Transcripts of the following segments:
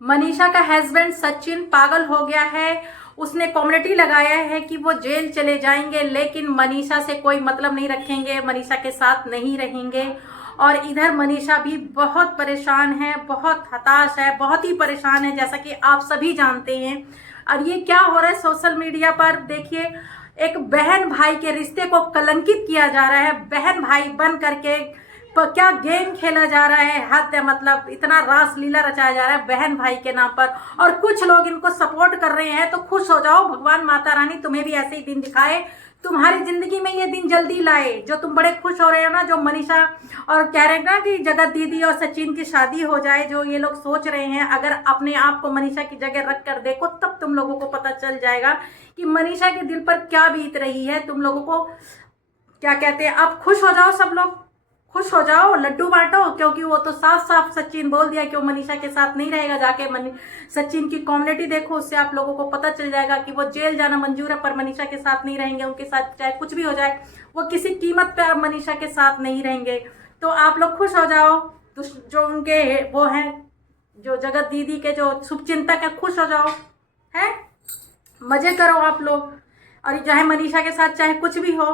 मनीषा का हस्बैंड सचिन पागल हो गया है। उसने कम्युनिटी लगाया है कि वो जेल चले जाएंगे, लेकिन मनीषा से कोई मतलब नहीं रखेंगे, मनीषा के साथ नहीं रहेंगे। और इधर मनीषा भी बहुत परेशान है, बहुत हताश है, बहुत ही परेशान है, जैसा कि आप सभी जानते हैं। और ये क्या हो रहा है सोशल मीडिया पर, देखिए एक बहन भाई के रिश्ते को कलंकित किया जा रहा है। बहन भाई बन करके क्या गेम खेला जा रहा है, हद है। मतलब इतना रास लीला रचाया जा रहा है बहन भाई के नाम पर, और कुछ लोग इनको सपोर्ट कर रहे हैं। तो खुश हो जाओ, भगवान माता रानी तुम्हें भी ऐसे ही दिन दिखाए, तुम्हारी जिंदगी में ये दिन जल्दी लाए जो तुम बड़े खुश हो रहे हो ना। जो मनीषा और कह रहे हैं ना कि जगत दीदी और सचिन की शादी हो जाए, जो ये लोग सोच रहे हैं, अगर अपने आप को मनीषा की जगह रख कर देखो तब तुम लोगों को पता चल जाएगा कि मनीषा के दिल पर क्या बीत रही है। तुम लोगों को क्या कहते हैं, आप खुश हो जाओ, सब लोग खुश हो जाओ, लड्डू बांटो, क्योंकि वो तो साफ साफ सचिन बोल दिया कि वो मनीषा के साथ नहीं रहेगा। जाके सचिन की कम्युनिटी देखो, उससे आप लोगों को पता चल जाएगा कि वो जेल जाना मंजूर है पर मनीषा के साथ नहीं रहेंगे। उनके साथ चाहे कुछ भी हो जाए, वो किसी कीमत पर मनीषा के साथ नहीं रहेंगे। तो आप लोग खुश हो जाओ, जो उनके वो हैं, जो जगत दीदी के जो शुभचिंतक है, खुश हो जाओ, है मजे करो आप लोग। और चाहे मनीषा के साथ चाहे कुछ भी हो,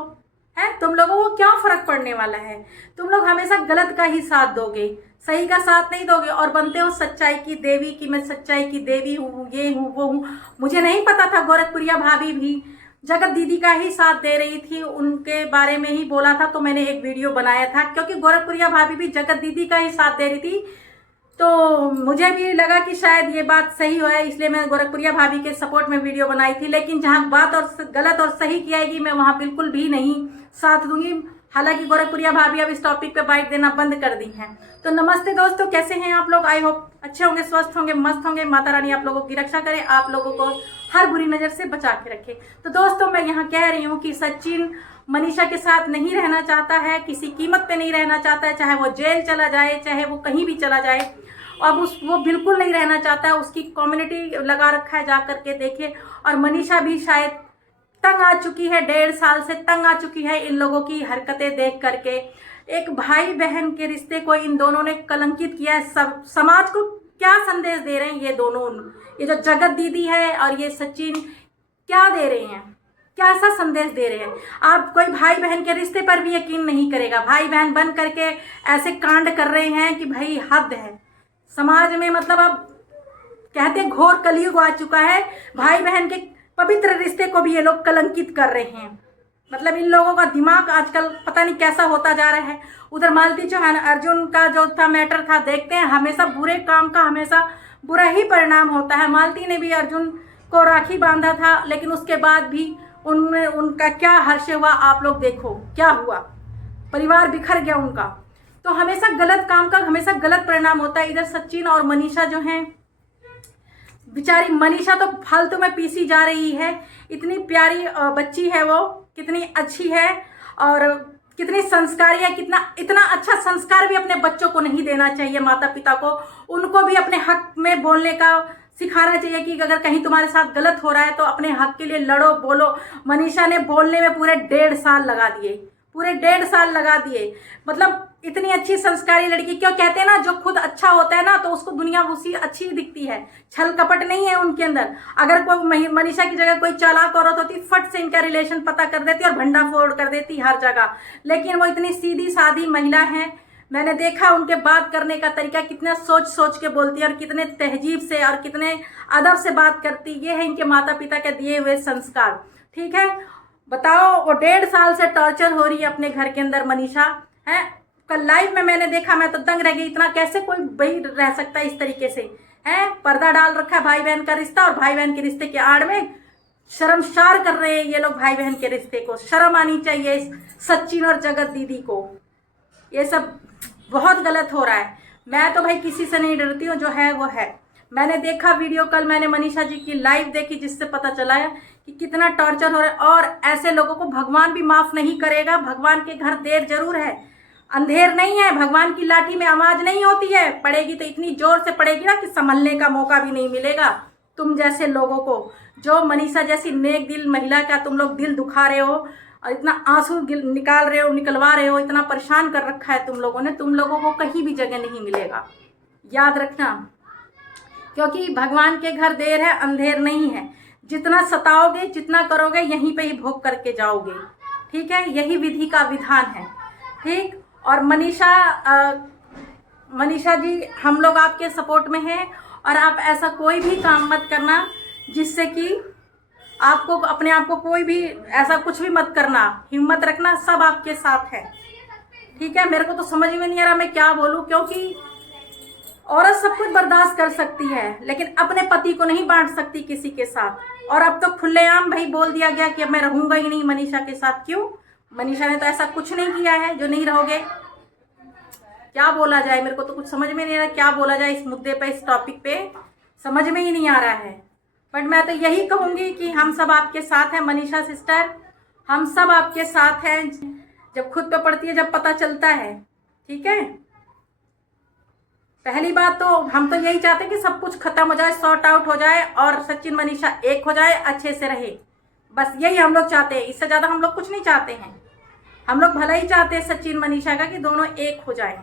है तुम लोगों को क्या फर्क पड़ने वाला है। तुम लोग हमेशा गलत का ही साथ दोगे, सही का साथ नहीं दोगे, और बनते हो सच्चाई की देवी कि मैं सच्चाई की देवी हूँ, ये हूँ वो हूँ। मुझे नहीं पता था गोरखपुरिया भाभी भी जगत दीदी का ही साथ दे रही थी, उनके बारे में ही बोला था, तो मैंने एक वीडियो बनाया था, क्योंकि गोरखपुरिया भाभी भी जगत दीदी का ही साथ दे रही थी। तो मुझे भी लगा कि शायद ये बात सही हो है, इसलिए मैं गोरखपुरिया भाभी के सपोर्ट में वीडियो बनाई थी। लेकिन जहाँ बात और गलत और सही की आएगी, मैं वहाँ बिल्कुल भी नहीं साथ दूंगी। हालांकि गोरखपुरिया भाभी अब इस टॉपिक पे बाइट देना बंद कर दी हैं। तो नमस्ते दोस्तों, कैसे हैं आप लोग? आई होप अच्छे होंगे, स्वस्थ होंगे, मस्त होंगे। माता रानी आप लोगों की रक्षा करे, आप लोगों को हर बुरी नज़र से बचा के रखे। तो दोस्तों, मैं यहाँ कह रही हूँ कि सचिन मनीषा के साथ नहीं रहना चाहता है, किसी कीमत पे नहीं रहना चाहता है, चाहे वो जेल चला जाए, चाहे वो कहीं भी चला जाए। अब वो बिल्कुल नहीं रहना चाहता है। उसकी कम्युनिटी लगा रखा है, जा करके देखिए। और मनीषा भी शायद तंग आ चुकी है, 1.5 साल से तंग आ चुकी है इन लोगों की हरकतें देख करके। एक भाई बहन के रिश्ते को इन दोनों ने कलंकित किया है। सब समाज को क्या संदेश दे रहे हैं ये दोनों, ये जो जगत दीदी है और ये सचिन, क्या दे रहे हैं, क्या ऐसा संदेश दे रहे हैं? आप कोई भाई बहन के रिश्ते पर भी यकीन नहीं करेगा। भाई बहन बन करके ऐसे कांड कर रहे हैं कि भाई हद है समाज में। मतलब अब कहते घोर कलयुग आ चुका है, भाई बहन के पवित्र रिश्ते को भी ये लोग कलंकित कर रहे हैं। मतलब इन लोगों का दिमाग आजकल पता नहीं कैसा होता जा रहा है। उधर मालती चौहान अर्जुन का जो था मैटर था, देखते हैं हमेशा बुरे काम का हमेशा बुरा ही परिणाम होता है। मालती ने भी अर्जुन को राखी बांधा था, लेकिन उसके बाद भी उनमें उनका क्या हर्ष हुआ, आप लोग देखो क्या हुआ, परिवार बिखर गया उनका। तो हमेशा गलत काम का हमेशा गलत परिणाम होता है। इधर सचिन और मनीषा जो हैं, बेचारी मनीषा तो फालतू में पीसी जा रही है। इतनी प्यारी बच्ची है वो, कितनी अच्छी है और कितनी संस्कारी है। कितना इतना अच्छा संस्कार भी अपने बच्चों को नहीं देना चाहिए, माता पिता को। उनको भी अपने हक में बोलने का सिखाना चाहिए कि अगर कहीं तुम्हारे साथ गलत हो रहा है तो अपने हक के लिए लड़ो, बोलो। मनीषा ने बोलने में पूरे 1.5 साल लगा दिए, पूरे 1.5 साल लगा दिए। मतलब इतनी अच्छी संस्कारी लड़की, क्यों कहते हैं ना, जो खुद अच्छा होता है ना तो उसको दुनिया उसी अच्छी दिखती है। छल कपट नहीं है उनके अंदर। अगर कोई मनीषा की जगह कोई चालाक औरत होती, फट से इनका रिलेशन पता कर देती और भंडाफोड़ कर देती हर जगह। लेकिन वो इतनी सीधी सादी महिला है। मैंने देखा उनके बात करने का तरीका, कितना सोच सोच के बोलती है और कितने तहजीब से और कितने अदब से बात करती। ये है इनके माता पिता के दिए हुए संस्कार। ठीक है, बताओ, वो 1.5 साल से टॉर्चर हो रही है अपने घर के अंदर मनीषा है। कल लाइव में मैंने देखा, मैं तो दंग रह गई। इतना कैसे कोई भाई रह सकता है इस तरीके से, है? पर्दा डाल रखा है भाई बहन का रिश्ता, और भाई बहन के रिश्ते के आड़ में शर्मसार कर रहे हैं ये लोग भाई बहन के रिश्ते को। शर्म आनी चाहिए इस सचिन और जगत दीदी को। ये सब बहुत गलत हो रहा है। मैं तो भाई किसी से नहीं डरती हूँ, जो है वो है। मैंने देखा वीडियो, कल मैंने मनीषा जी की लाइव देखी, जिससे पता चला है कि कितना टॉर्चर हो रहा है। और ऐसे लोगों को भगवान भी माफ़ नहीं करेगा। भगवान के घर देर जरूर है, अंधेर नहीं है। भगवान की लाठी में आवाज़ नहीं होती है, पड़ेगी तो इतनी जोर से पड़ेगी ना कि संभलने का मौका भी नहीं मिलेगा तुम जैसे लोगों को। जो मनीषा जैसी नेक दिल महिला का तुम लोग दिल दुखा रहे हो और इतना आंसू निकाल रहे हो, निकलवा रहे हो, इतना परेशान कर रखा है तुम लोगों ने। तुम लोगों को कहीं भी जगह नहीं मिलेगा, याद रखना। क्योंकि भगवान के घर देर है अंधेर नहीं है। जितना सताओगे, जितना करोगे, यहीं पे ही भोग करके जाओगे। ठीक है, यही विधि का विधान है। ठीक। और मनीषा जी, हम लोग आपके सपोर्ट में हैं और आप ऐसा कोई भी काम मत करना जिससे कि आपको अपने आप को कोई भी ऐसा कुछ भी मत करना, हिम्मत रखना, सब आपके साथ है। ठीक है। मेरे को तो समझ में नहीं आ रहा मैं क्या बोलूं, क्योंकि औरत सब कुछ बर्दाश्त कर सकती है लेकिन अपने पति को नहीं बांट सकती किसी के साथ। और अब तो खुलेआम भाई बोल दिया गया कि अब मैं रहूंगा ही नहीं मनीषा के साथ। क्यों? मनीषा ने तो ऐसा कुछ नहीं किया है जो नहीं रहोगे। क्या बोला जाए, मेरे को तो कुछ समझ में नहीं आ रहा क्या बोला जाए इस मुद्दे पे, इस टॉपिक पे समझ में ही नहीं आ रहा है। बट मैं तो यही कहूंगी कि हम सब आपके साथ हैं मनीषा सिस्टर, हम सब आपके साथ हैं। जब खुद पे पड़ती है, जब पता चलता है। ठीक है। पहली बात तो हम तो यही चाहते हैं कि सब कुछ खत्म हो जाए, सॉर्ट आउट हो जाए और सचिन मनीषा एक हो जाए, अच्छे से रहे। बस यही हम लोग चाहते हैं, इससे ज़्यादा हम लोग कुछ नहीं चाहते हैं। हम लोग भला ही चाहते हैं सचिन मनीषा का कि दोनों एक हो जाए,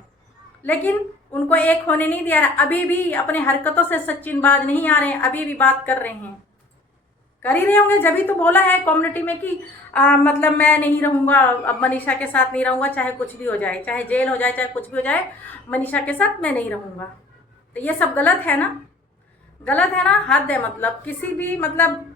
लेकिन उनको एक होने नहीं दिया। अभी भी अपने हरकतों से सचिन बाज नहीं आ रहे हैं, अभी भी बात कर रहे हैं, कर ही रहे होंगे। जब ही तो बोला है कम्युनिटी में कि मतलब मैं नहीं रहूँगा, अब मनीषा के साथ नहीं रहूँगा, चाहे कुछ भी हो जाए, चाहे जेल हो जाए, चाहे कुछ भी हो जाए, मनीषा के साथ मैं नहीं रहूँगा। तो ये सब गलत है ना, गलत है ना, हद है। मतलब किसी भी, मतलब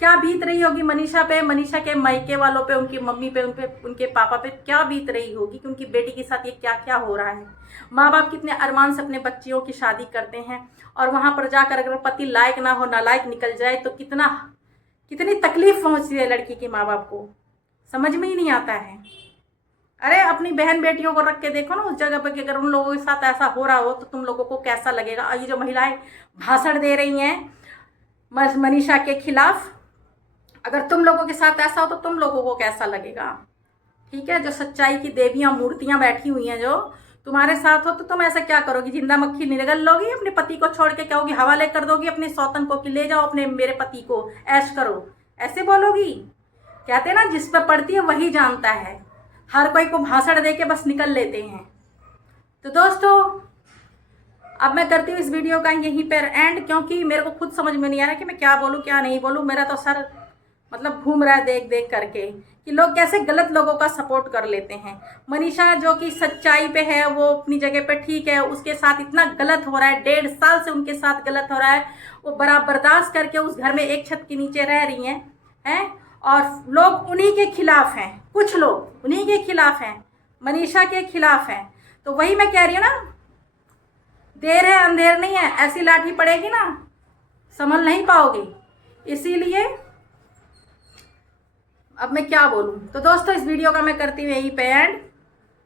क्या बीत रही होगी मनीषा पे, मनीषा के मायके वालों पे, उनकी मम्मी पे, उनके पापा पे क्या बीत रही होगी कि उनकी बेटी के साथ ये क्या क्या हो रहा है। माँ बाप कितने अरमान से अपने बच्चियों की शादी करते हैं और वहाँ पर जाकर अगर पति लायक ना हो, नालायक निकल जाए तो कितनी तकलीफ पहुँचती है लड़की के माँ बाप को, समझ में ही नहीं आता है। अरे अपनी बहन बेटियों को रख के देखो ना उस जगह पर कि अगर उन लोगों के साथ ऐसा हो रहा हो तो तुम लोगों को कैसा लगेगा। और ये जो महिलाएं भाषण दे रही हैं मनीषा के खिलाफ, अगर तुम लोगों के साथ ऐसा हो तो तुम लोगों को कैसा लगेगा। ठीक है। जो सच्चाई की देवियां मूर्तियां बैठी हुई हैं, जो तुम्हारे साथ हो तो तुम ऐसा क्या करोगी? जिंदा मक्खी निगल लोगी, अपने पति को छोड़ के कहोगी, हवाले कर दोगी अपने सौतन को कि ले जाओ अपने मेरे पति को, ऐश करो, ऐसे बोलोगी? कहते हैं ना जिस पर पड़ती है वही जानता है। हर कोई को भाषण दे के बस निकल लेते हैं। तो दोस्तों अब मैं करती हूँ इस वीडियो का यहीं पर एंड, क्योंकि मेरे को खुद समझ में नहीं आ रहा कि मैं क्या बोलूँ क्या नहीं बोलूँ। मेरा तो सर मतलब घूम रहा है देख देख करके कि लोग कैसे गलत लोगों का सपोर्ट कर लेते हैं। मनीषा जो कि सच्चाई पे है, वो अपनी जगह पे ठीक है, उसके साथ इतना गलत हो रहा है, 1.5 साल से उनके साथ गलत हो रहा है, वो बड़ा बर्दाश्त करके उस घर में एक छत के नीचे रह रही हैं और लोग उन्हीं के खिलाफ हैं, कुछ लोग उन्हीं के खिलाफ हैं, मनीषा के खिलाफ हैं। तो वही मैं कह रही हूँ ना, देर है अंधेर नहीं है, ऐसी लाठी पड़ेगी ना संभल नहीं पाओगे। इसीलिए अब मैं क्या बोलूं। तो दोस्तों इस वीडियो का मैं करती हूँ यहीं पे एंड।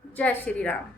जय श्री राम।